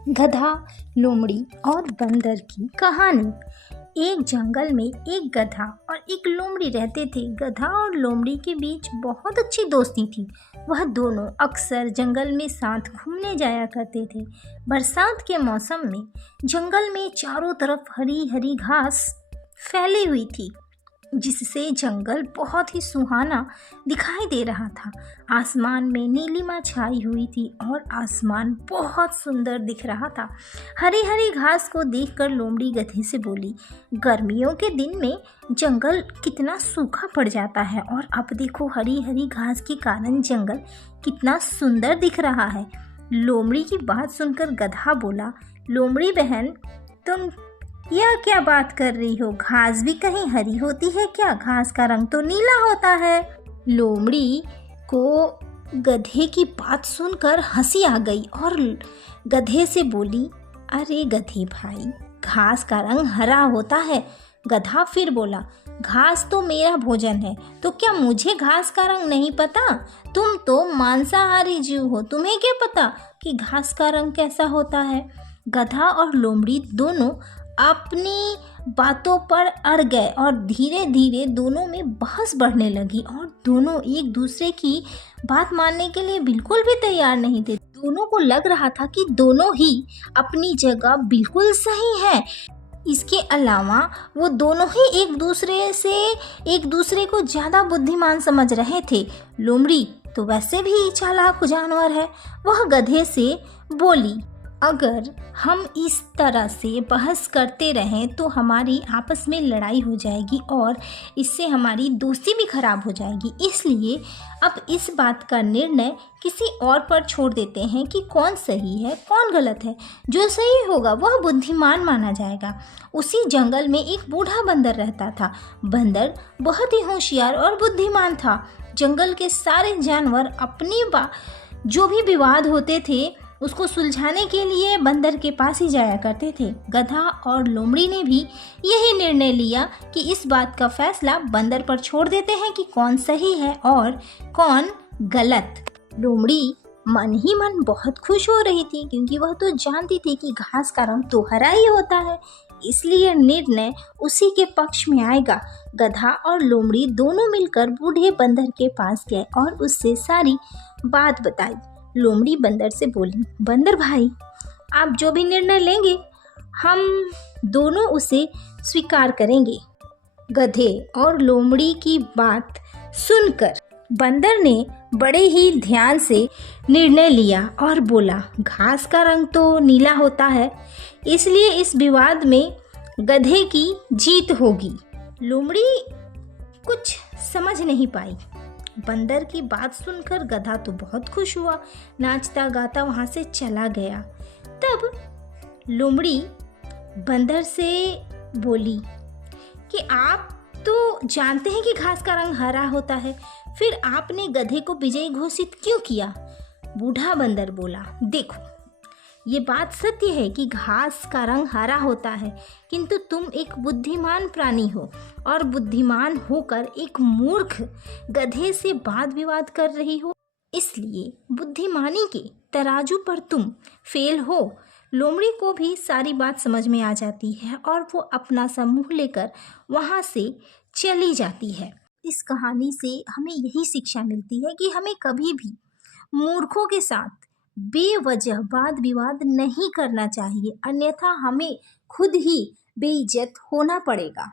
गधा, लोमड़ी और बंदर की कहानी। एक जंगल में एक गधा और एक लोमड़ी रहते थे। गधा और लोमड़ी के बीच बहुत अच्छी दोस्ती थी। वह दोनों अक्सर जंगल में साथ घूमने जाया करते थे। बरसात के मौसम में जंगल में चारों तरफ हरी हरी घास फैली हुई थी, जिससे जंगल बहुत ही सुहाना दिखाई दे रहा था। आसमान में नीलिमा छाई हुई थी और आसमान बहुत सुंदर दिख रहा था। हरी हरी घास को देखकर लोमड़ी गधे से बोली, गर्मियों के दिन में जंगल कितना सूखा पड़ जाता है और अब देखो हरी हरी घास के कारण जंगल कितना सुंदर दिख रहा है। लोमड़ी की बात सुनकर गधा बोला, लोमड़ी बहन, तुम यह क्या बात कर रही हो? घास भी कहीं हरी होती है क्या? घास का रंग तो नीला होता है। लोमड़ी को गधे की बात सुनकर हंसी आ गई और गधे से बोली, अरे गधे भाई, घास का रंग हरा होता है। गधा फिर बोला, घास तो मेरा भोजन है, तो क्या मुझे घास का रंग नहीं पता? तुम तो मांसाहारी जीव हो, तुम्हें क्या पता कि घास का रंग कैसा होता है? गधा और लोमड़ी दोनों अपनी बातों पर अड़ गए और धीरे धीरे दोनों में बहस बढ़ने लगी और दोनों एक दूसरे की बात मानने के लिए बिल्कुल भी तैयार नहीं थे। दोनों को लग रहा था कि दोनों ही अपनी जगह बिल्कुल सही है। इसके अलावा वो दोनों ही एक दूसरे को ज़्यादा बुद्धिमान समझ रहे थे। लोमड़ी तो वैसे भी चालाक जानवर है। वह गधे से बोली, अगर हम इस तरह से बहस करते रहें तो हमारी आपस में लड़ाई हो जाएगी और इससे हमारी दोस्ती भी खराब हो जाएगी। इसलिए अब इस बात का निर्णय किसी और पर छोड़ देते हैं कि कौन सही है कौन गलत है। जो सही होगा वह बुद्धिमान माना जाएगा। उसी जंगल में एक बूढ़ा बंदर रहता था। बंदर बहुत ही होशियार और बुद्धिमान था। जंगल के सारे जानवर अपनी जो भी विवाद होते थे उसको सुलझाने के लिए बंदर के पास ही जाया करते थे। गधा और लोमड़ी ने भी यही निर्णय लिया कि इस बात का फैसला बंदर पर छोड़ देते हैं कि कौन सही है और कौन गलत। लोमड़ी मन ही मन बहुत खुश हो रही थी, क्योंकि वह तो जानती थी कि घास का रंग तो हरा ही होता है, इसलिए निर्णय उसी के पक्ष में आएगा। गधा और लोमड़ी दोनों मिलकर बूढ़े बंदर के पास गए और उससे सारी बात बताई। लोमड़ी बंदर से बोली, बंदर भाई, आप जो भी निर्णय लेंगे हम दोनों उसे स्वीकार करेंगे। गधे और लोमड़ी की बात सुनकर बंदर ने बड़े ही ध्यान से निर्णय लिया और बोला, घास का रंग तो नीला होता है, इसलिए इस विवाद में गधे की जीत होगी। लोमड़ी कुछ समझ नहीं पाई। बंदर की बात सुनकर गधा तो बहुत खुश हुआ, नाचता गाता वहाँ से चला गया। तब लोमड़ी बंदर से बोली कि आप तो जानते हैं कि घास का रंग हरा होता है, फिर आपने गधे को विजयी घोषित क्यों किया? बूढ़ा बंदर बोला, देखो, ये बात सत्य है कि घास का रंग हरा होता है, किंतु तुम एक बुद्धिमान प्राणी हो और बुद्धिमान होकर एक मूर्ख गधे से वाद विवाद कर रही हो, इसलिए बुद्धिमानी के तराजू पर तुम फेल हो। लोमड़ी को भी सारी बात समझ में आ जाती है और वो अपना सा मुंह लेकर वहाँ से चली जाती है। इस कहानी से हमें यही शिक्षा मिलती है कि हमें कभी भी मूर्खों के साथ बेवजह वाद विवाद नहीं करना चाहिए, अन्यथा हमें खुद ही बेइज्जत होना पड़ेगा।